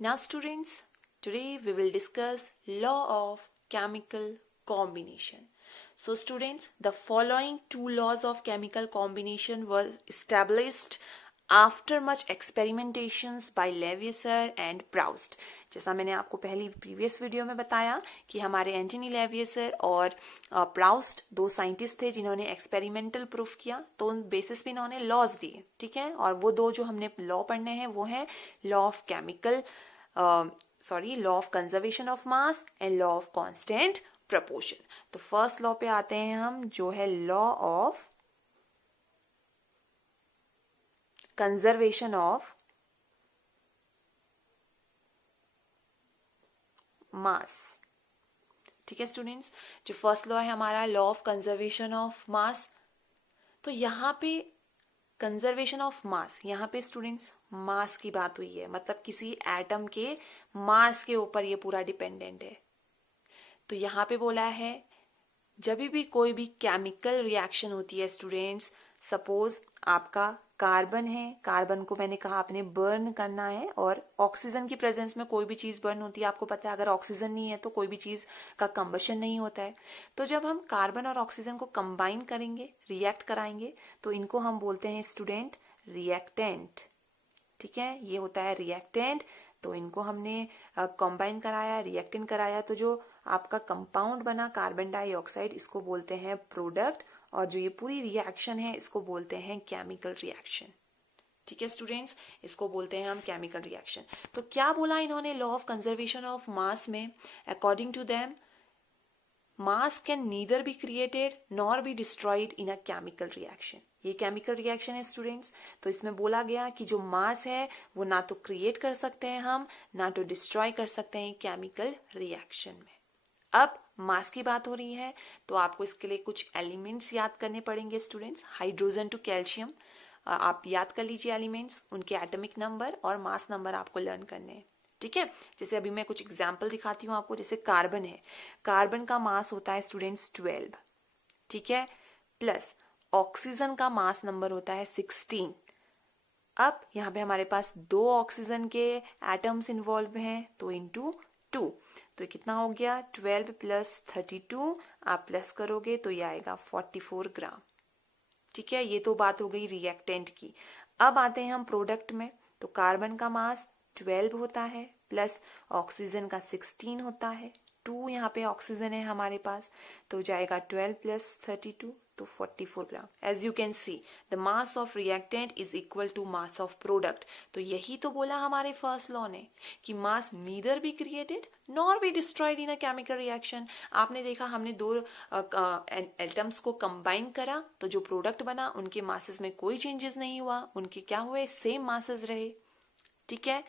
Now students, today we will discuss law of chemical combination. So students, the following two laws of chemical combination were established after much experimentations by Lavoisier and Proust. जैसा मैंने आपको पहली previous video में बताया कि हमारे Antony लेवियसर और Proust दो साइंटिस्ट थे जिन्होंने एक्सपेरिमेंटल प्रूफ किया, तो उन बेसिस पे इन्होंने लॉज दिए, ठीक है। और वो दो जो हमने लॉ पढ़ने हैं वो है law of law of conservation of mass and law of constant proportion. तो फर्स्ट लॉ पे आते हैं हम, जो है law of conservation of mass. ठीक है स्टूडेंट्स, जो फर्स्ट लॉ है हमारा लॉ ऑफ कंजर्वेशन ऑफ मास। तो यहाँ पे कंजर्वेशन ऑफ मास, यहाँ पे स्टूडेंट्स मास की बात हुई है, मतलब किसी एटम के मास के ऊपर ये पूरा डिपेंडेंट है। तो यहाँ पे बोला है जब भी कोई भी केमिकल रिएक्शन होती है स्टूडेंट्स, सपोज आपका कार्बन है, कार्बन को मैंने कहा आपने बर्न करना है, और ऑक्सीजन की प्रेजेंस में कोई भी चीज बर्न होती है, आपको पता है अगर ऑक्सीजन नहीं है तो कोई भी चीज का कंबशन नहीं होता है। तो जब हम कार्बन और ऑक्सीजन को कंबाइन करेंगे, रिएक्ट कराएंगे, तो इनको हम बोलते हैं स्टूडेंट रिएक्टेंट। ठीक है, ये होता है रिएक्टेंट। तो इनको हमने कंबाइन कराया, रिएक्टेंट कराया, तो जो आपका कंपाउंड बना कार्बन डाइऑक्साइड, इसको बोलते हैं प्रोडक्ट, और जो ये पूरी रिएक्शन है इसको बोलते हैं केमिकल रिएक्शन। ठीक है स्टूडेंट्स, इसको बोलते हैं हम केमिकल रिएक्शन। तो क्या बोला इन्होंने law of conservation of mass में, according to them mass can neither be created nor be destroyed in a chemical reaction. ये केमिकल रिएक्शन है स्टूडेंट्स। तो इसमें बोला गया कि जो मास है वो ना तो क्रिएट कर सकते हैं हम, ना तो डिस्ट्रॉय कर सकते हैं केमिकल रिएक्शन में। अब मास की बात हो रही है तो आपको इसके लिए कुछ एलिमेंट्स याद करने पड़ेंगे स्टूडेंट्स। हाइड्रोजन टू कैल्शियम, आप याद कर लीजिए एलिमेंट्स, उनके एटॉमिक नंबर और मास नंबर आपको लर्न करने हैं। ठीक है, जैसे अभी मैं कुछ एग्जांपल दिखाती हूँ आपको। जैसे कार्बन है, कार्बन का मास होता है स्टूडेंट्स 12, ठीक है, प्लस ऑक्सीजन का मास नंबर होता है 16। अब यहाँ पे हमारे पास दो ऑक्सीजन के एटम्स इन्वॉल्व हैं, तो इंटू 2, तो कितना हो गया 12 प्लस 32, आप प्लस करोगे तो ये आएगा 44 ग्राम। ठीक है, ये तो बात हो गई रिएक्टेंट की। अब आते हैं हम प्रोडक्ट में। तो कार्बन का मास 12 होता है, प्लस ऑक्सीजन का 16 होता है, 2 यहाँ पे ऑक्सीजन है हमारे पास, तो जाएगा 12 प्लस 32, तो 44 gram. As you can see the mass of reactant is equal to mass of product. तो यही तो बोला हमारे फर्स्ट लॉ ने कि mass neither be created nor be destroyed in a chemical reaction. आपने देखा हमने दो एटम्स को कंबाइन करा, तो जो प्रोडक्ट बना उनके मासेस में कोई चेंजेस नहीं हुआ, उनके क्या हुए, सेम मासेस रहे। ठीक है,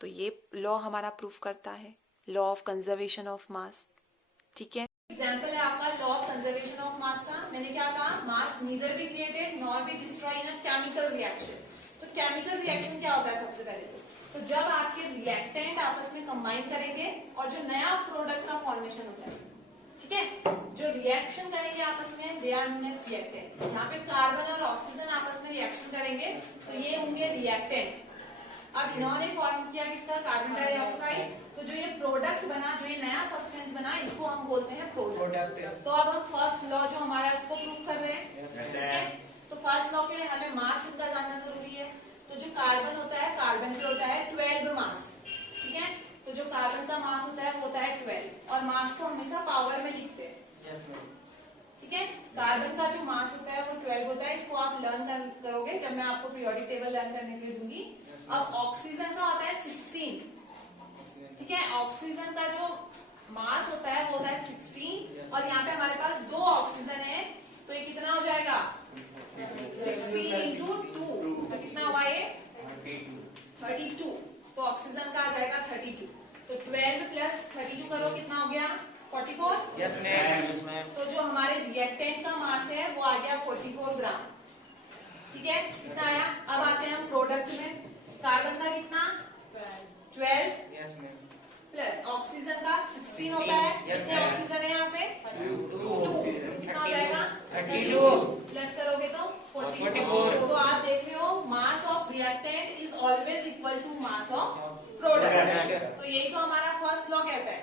तो ये लॉ हमारा प्रूफ करता है law of conservation of mass. ठीक है, एग्जाम्पल है आपका law of conservation of mass का। मैंने क्या कहा, mass neither be created nor be destroy in a chemical reaction. तो केमिकल रिएक्शन क्या होता है सबसे पहले तो जब आपके रिएक्टेंट आपस में कंबाइन करेंगे और जो नया प्रोडक्ट का फॉर्मेशन होता है, ठीक है, जो रिएक्शन करेंगे आपस में they are known as reactant. यहाँ पे कार्बन और ऑक्सीजन आपस में रिएक्शन करेंगे तो ये होंगे रिएक्टेंट। अब इन्होंने फॉर्म किया किसका, कार्बन डाइऑक्साइड। तो जो ये प्रोडक्ट बना, जो ये नया सब्सटेंस बना, इसको हम बोलते हैं प्रोडक्ट। तो अब हम फर्स्ट लॉ जो हमारा इसको प्रूफ कर रहे हैं। ठीक है, तो फर्स्ट लॉ के लिए हमें मास इनका जानना जरूरी है। तो जो कार्बन होता है, कार्बन पे होता है 12 मास। ठीक है, तो जो कार्बन का मास होता है वो होता है 12, और मास को हमेशा पावर में लिखते हैं। ठीक है, कार्बन का जो मास होता है वो 12 होता है। इसको आप लर्न करोगे जब मैं आपको पीरियोडिक टेबल लर्न करने के लिए दूंगी। अब ऑक्सीजन का होता है 16। ठीक है, ऑक्सीजन का जो मास होता है वो होता है 16, और यहाँ पे हमारे पास दो ऑक्सीजन है, तो ये कितना हो जाएगा 16 इंटू 2, तो कितना हुआ ये 32। तो ऑक्सीजन का आ जाएगा 32। तो 12 प्लस 32 करो, कितना हो गया 44। Yes ma'am. तो जो हमारे रिएक्टेंट का मास है वो आ गया 44 ग्राम। ठीक है, कितना आया। अब आते हैं हम प्रोडक्ट में। कार्बन का कितना 12, यस मैम, प्लस ऑक्सीजन का 16 होता है। कितने ऑक्सीजन है यहाँ पे 2, कितना हो जाएगा 32, प्लस करोगे तो 44। तो आप देख रहे हो mass of reactant is always equal to mass of product.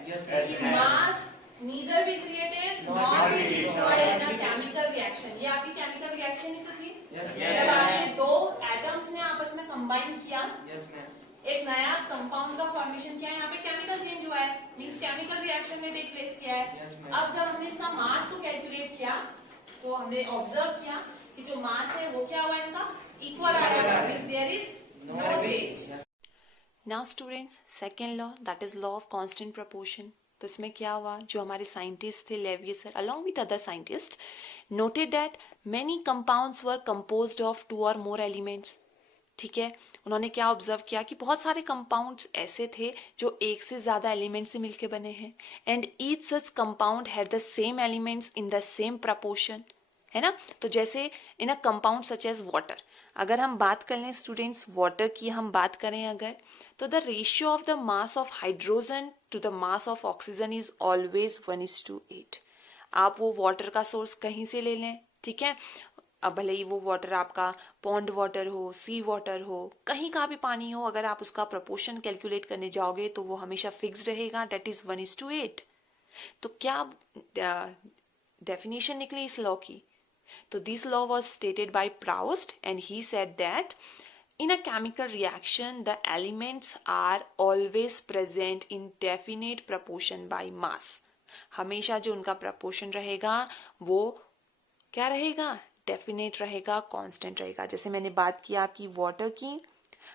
Yes, कि ma'am. Mass neither be created not be destroyed in a chemical reaction. ये आपकी केमिकल रिएक्शन ही तो थी। Yes, जब आपने ma'am. दो एटम्स ने आपस में कंबाइन किया, Yes, ma'am. एक नया कंपाउंड का फॉर्मेशन किया, यहाँ पे केमिकल चेंज हुआ है, मींस केमिकल रिएक्शन ने टेक प्लेस किया है। Yes, ma'am. अब जब हमने इसका मास को कैलकुलेट किया तो हमने ऑब्जर्व किया कि जो मास है वो क्या हुआ इनका, इक्वल आया, means there is no change. Now students, second law that is law of constant proportion. तो इसमें क्या हुआ, जो हमारे साइंटिस्ट थे Lavoisier along with other scientist noted that many compounds were composed of 2 और मोर एलिमेंट्स। ठीक है, उन्होंने क्या ऑब्जर्व किया कि बहुत सारे कंपाउंड्स ऐसे थे जो एक से ज्यादा एलिमेंट से मिलकर बने हैं, and each such compound had the same elements in the same proportion, है ना। तो जैसे in a compound such as water, अगर हम बात कर लें स्टूडेंट्स वाटर की हम बात करें अगर, तो the ratio of the mass of hydrogen to the mass of oxygen is always 1:8। आप वो वाटर का सोर्स कहीं से ले लें, ठीक है, अब भले ही वो वाटर आपका पॉन्ड वाटर हो, सी वाटर हो, कहीं का भी पानी हो, अगर आप उसका प्रपोर्शन कैलकुलेट करने जाओगे तो वो हमेशा फिक्स रहेगा, डेट इज 1:8। तो क्या डेफिनेशन निकली इस लॉ की, तो this law was stated by Proust and he said that in a chemical reaction the elements are always present in definite proportion by mass। हमेशा जो उनका प्रपोर्शन रहेगा वो क्या रहेगा, डेफिनेट रहेगा, कांस्टेंट रहेगा। जैसे मैंने बात की आपकी वाटर की,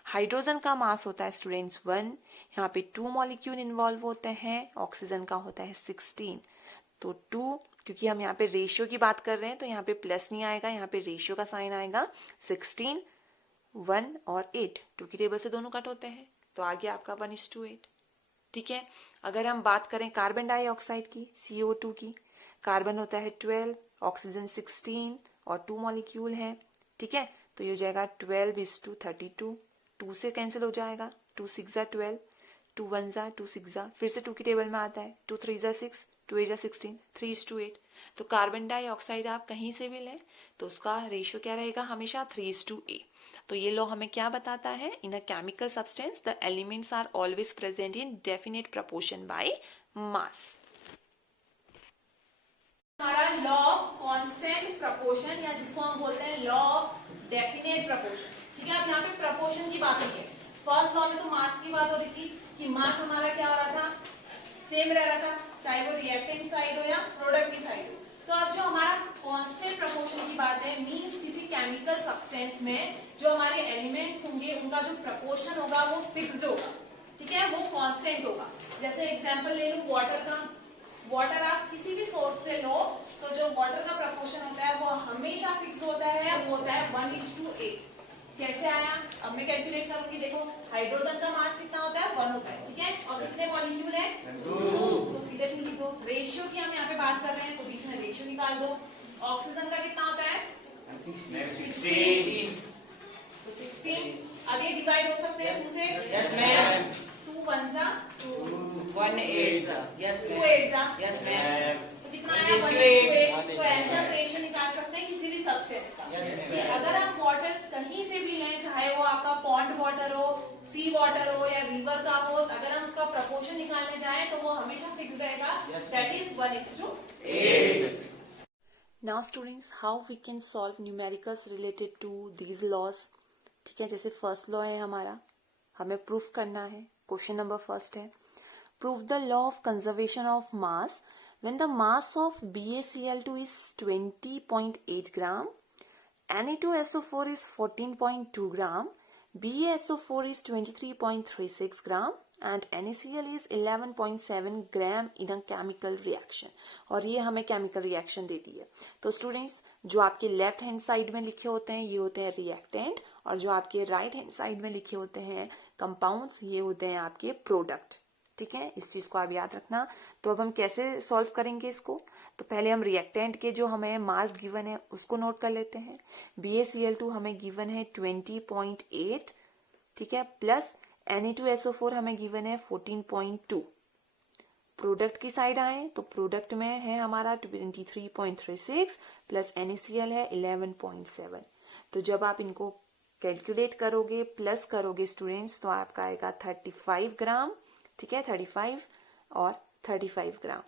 हाइड्रोजन का मास होता है स्टूडेंट्स 1, यहाँ पे 2 मॉलिक्यूल इन्वॉल्व होते हैं, ऑक्सीजन का होता है 16। तो 2, क्योंकि हम यहाँ पे रेशियो की बात कर रहे हैं तो यहाँ पे प्लस नहीं आएगा, यहाँ पे रेशियो का साइन आएगा। 16, 1 और 8, 2 की टेबल से दोनों कट होते हैं, तो आ गया आपका 1:8। ठीक है, अगर हम बात करें कार्बन डाइऑक्साइड की, CO2 की, कार्बन होता है 12, ऑक्सीजन 16 और 2 मॉलिक्यूल है। ठीक है, तो ये हो जाएगा 12:32, 2 से कैंसिल हो जाएगा, 2 6 12, 2 1 2 6, फिर से 2 की टेबल में आता है, 2 3 6, 2 8 16, 3:8। तो कार्बन डाइऑक्साइड आप कहीं से भी लें तो उसका रेशियो क्या रहेगा, हमेशा 3:8। तो ये लॉ हमें क्या बताता है, in a chemical substance the elements are always present in definite proportion by mass. हमारा लॉ ऑफ कांस्टेंट प्रपोर्शन, या जिसको हम बोलते हैं लॉ ऑफ डेफिनेट प्रपोर्शन। ठीक है, अब यहाँ पे प्रपोर्शन की बात हो रही है। फर्स्ट लॉ में तो मास की बात हो रही थी कि मास हमारा क्या हो रहा था, सेम रह रहा था, चाहे वो रिएक्टेंट साइड हो या प्रोडक्ट की साइड हो। तो अब जो हमारा कांस्टेंट प्रपोर्शन की बात है, मींस किसी केमिकल सब्सटेंस में जो हमारे एलिमेंट्स होंगे उनका जो प्रपोर्शन होगा वो फिक्स्ड होगा। ठीक है, वो कांस्टेंट होगा। जैसे एग्जांपल ले लो वाटर का, वाटर आप किसी भी सोर्स से लो तो जो वाटर का प्रपोर्शन होता है वो हमेशा फिक्स होता है, वो होता है 1:8। कैसे आया, अब मैं कैलकुलेट करूंगी। देखो हाइड्रोजन का मास कितना होता है, 1 होता है। ठीक है, और कितने मॉलिक्यूल है, 2, तो सीधे 2 लिख दो। रेशियो की हम यहाँ पे बात कर रहे हैं तो बीच में रेशियो निकाल दो। ऑक्सीजन का कितना होता है, 16। तो 16। अब ये डिवाइड हो सकते हैं 2 से, Yes, ma'am. 2 1 2, 1 8. Yes, 2 ma'am. 8 Yes, ma'am. तो कितना आया, 1:8. 1:8। तो ऐसा रेशियो निकाल सकते हैं किसी भी सब्सटेंस का। Yes, ma'am. कि अगर आप वाटर कहीं से भी लें, चाहे वो आपका पॉन्ड वाटर हो, सी वाटर हो या रिवर का हो, अगर हम उसका प्रपोर्शन निकालने जाएं तो वो हमेशा फिक्स रहेगा, Yes, that is 1:8। Now students, how we can solve numericals related to these laws। ठीक है, जैसे फर्स्ट लॉ है हमारा, हमें प्रूफ करना है। क्वेश्चन नंबर फर्स्ट है, proof the law of conservation of mass when the mass of BaCl2 is 20.8 gram, Na2SO4 is 14.2 gram, BaSO4 is 23.36 gram and NaCl is 11.7 gram in a chemical reaction। और ये हमें chemical reaction देती है। तो students, जो आपके left hand side में लिखे होते हैं ये होते हैं रिएक्टेंट, और जो आपके राइट हैंड साइड में लिखे होते हैं कंपाउंड्स ये होते हैं आपके प्रोडक्ट। ठीक है, इस चीज को आप याद रखना। तो अब हम कैसे सॉल्व करेंगे इसको, तो पहले हम रिएक्टेंट के जो हमें मास गिवन है उसको नोट कर लेते हैं। BaCl2 हमें गिवन है 20.8, ठीक है, प्लस Na2SO4 हमें गिवन है 14.2। प्रोडक्ट की साइड आए तो प्रोडक्ट में है हमारा 23.36 प्लस NaCl है 11.7। तो जब आप इनको कैलकुलेट करोगे प्लस करोगे स्टूडेंट्स तो आपका आएगा 35 ग्राम। ठीक है, 35 और 35 ग्राम।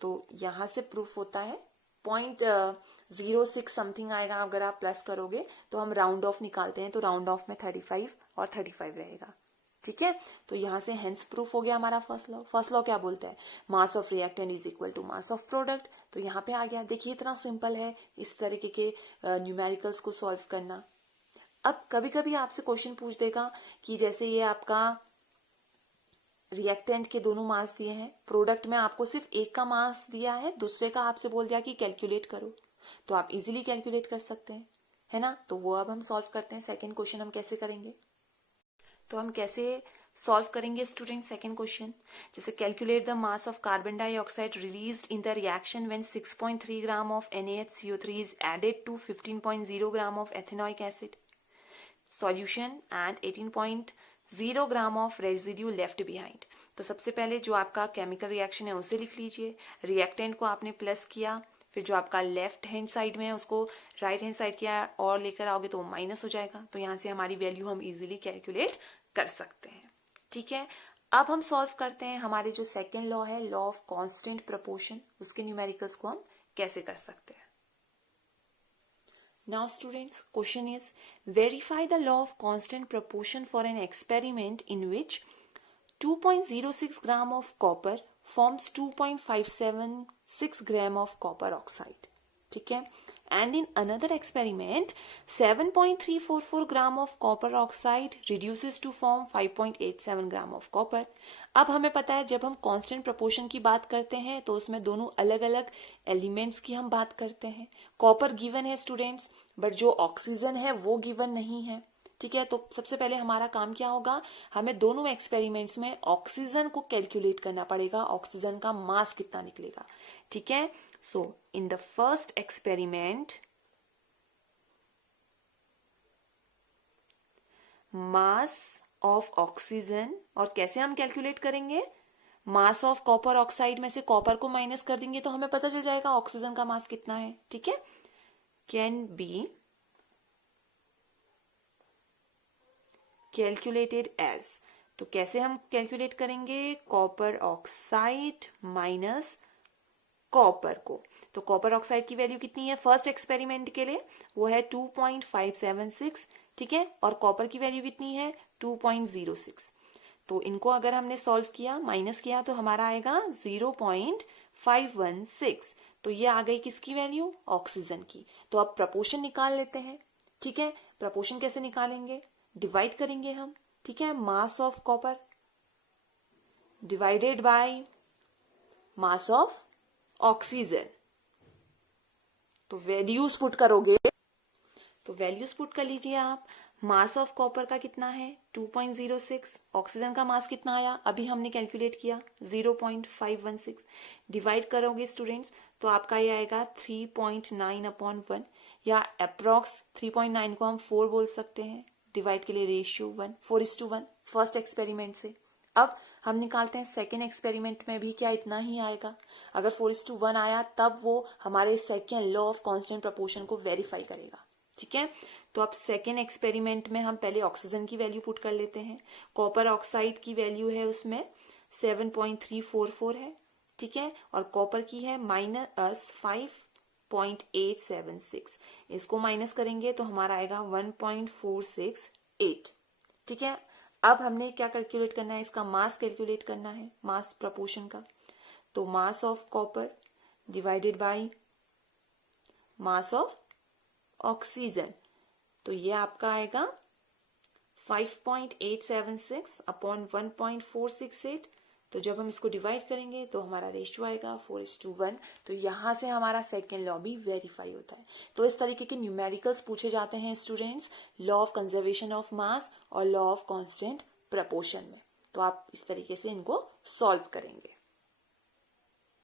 तो यहाँ से प्रूफ होता है 0.06 समथिंग आएगा। अगर आप प्लस करोगे तो हम राउंड ऑफ निकालते हैं, तो राउंड ऑफ में 35 और 35 रहेगा। ठीक है, तो यहाँ से हेंस प्रूफ हो गया हमारा फर्स्ट लॉ। फर्स्ट लॉ क्या बोलता है? Mass of reactant is equal to mass of product. तो यहाँ पे आ गया। देखिए इतना सिंपल है इस तरीके के न्यूमेरिकल्स को सॉल्व करना। अब कभी कभी आपसे क्वेश्चन पूछ देगा कि जैसे ये आपका रिएक्टेंट के दोनों मास दिए हैं, प्रोडक्ट में आपको सिर्फ एक का मास दिया है, दूसरे का आपसे बोल दिया कि कैलकुलेट करो, तो आप इजीली कैलकुलेट कर सकते हैं, है ना। तो वो अब हम सॉल्व करते हैं। सेकंड क्वेश्चन हम कैसे करेंगे, तो हम कैसे सॉल्व करेंगे स्टूडेंट सेकंड क्वेश्चन। जैसे calculate the mass of carbon dioxide released in the reaction when 6.3 gram of NaHCO3 is added to 15.0 gram of ethanoic acid solution and 18.0 gram of residue left behind. तो सबसे पहले जो आपका chemical reaction है उसे लिख लीजिए। रिएक्टेंट को आपने प्लस किया, फिर जो आपका लेफ्ट हैंड साइड में है उसको राइट हैंड साइड किया और लेकर आओगे तो माइनस हो जाएगा। तो यहाँ से हमारी वैल्यू हम इजीली कैलकुलेट कर सकते हैं। ठीक है, अब हम सॉल्व करते हैं हमारे जो सेकेंड लॉ है, लॉ ऑफ कांस्टेंट प्रोपोर्शन, उसके न्यूमेरिकल्स को हम कैसे कर सकते हैं। Now students, question is verify the law of constant proportion for an experiment in which 2.06 gram of copper forms 2.576 gram of copper oxide. ठीक है, and in another experiment 7.344 gram of copper oxide reduces to form 5.87 gram of copper. अब हमें पता है जब हम constant proportion की बात करते हैं तो उसमें दोनों अलग अलग एलिमेंट्स की हम बात करते हैं। कॉपर गिवन है स्टूडेंट्स, बट जो ऑक्सीजन है वो गिवन नहीं है। ठीक है, तो सबसे पहले हमारा काम क्या होगा, हमें दोनों एक्सपेरिमेंट्स में ऑक्सीजन को कैलकुलेट करना पड़ेगा, ऑक्सीजन का मास कितना निकलेगा। ठीक है, so in the first experiment mass of oxygen, और कैसे हम कैलकुलेट करेंगे, मास ऑफ कॉपर ऑक्साइड में से कॉपर को माइनस कर देंगे तो हमें पता चल जाएगा ऑक्सीजन का मास कितना है। ठीक है, कैन बी कैलकुलेटेड एज, तो कैसे हम कैलकुलेट करेंगे, कॉपर ऑक्साइड माइनस कॉपर को। तो कॉपर ऑक्साइड की वैल्यू कितनी है फर्स्ट एक्सपेरिमेंट के लिए, वो है 2.576। ठीक है, और कॉपर की वैल्यू कितनी है 2.06। तो इनको अगर हमने सॉल्व किया, माइनस किया, तो हमारा आएगा 0.516। तो ये आ गई किसकी वैल्यू, ऑक्सीजन की। तो अब प्रपोर्शन निकाल लेते हैं। ठीक है, प्रपोर्शन कैसे निकालेंगे, डिवाइड करेंगे हम। ठीक है, mass of copper divided by mass of oxygen. तो वैल्यूज पुट करोगे, तो वैल्यूज पुट कर लीजिए आप। मास ऑफ कॉपर का कितना है 2.06, ऑक्सीजन का मास कितना आया अभी हमने कैलकुलेट किया 0.516। डिवाइड करोगे स्टूडेंट्स तो आपका ये आएगा 3.9/1, या अप्रॉक्स 3.9 को हम 4 बोल सकते हैं। डिवाइड के लिए रेशियो 1, 4:1 फर्स्ट एक्सपेरिमेंट से। अब हम निकालते हैं सेकेंड एक्सपेरिमेंट में भी क्या इतना ही आएगा। अगर 4:1 आया तब वो हमारे second law of constant proportion को वेरीफाई करेगा। ठीक है, तो अब सेकेंड एक्सपेरिमेंट में हम पहले ऑक्सीजन की वैल्यू पुट कर लेते हैं। कॉपर ऑक्साइड की वैल्यू है उसमें 7.344 है। ठीक है, और कॉपर की है -5.876। इसको माइनस करेंगे तो हमारा आएगा 1.468। ठीक है, अब हमने क्या कैलकुलेट करना है, इसका मास कैलकुलेट करना है, मास प्रपोर्शन का। तो mass of copper divided by mass of oxygen, तो ये आपका आएगा 5.876 अपॉन 1.468। तो जब हम इसको डिवाइड करेंगे तो हमारा रेशियो आएगा 4:1। तो यहां से हमारा सेकेंड लॉ भी वेरीफाई होता है। तो इस तरीके के न्यूमेरिकल्स पूछे जाते हैं students, law of conservation of मास और लॉ ऑफ कांस्टेंट प्रपोर्शन में। तो आप इस तरीके से इनको सॉल्व करेंगे।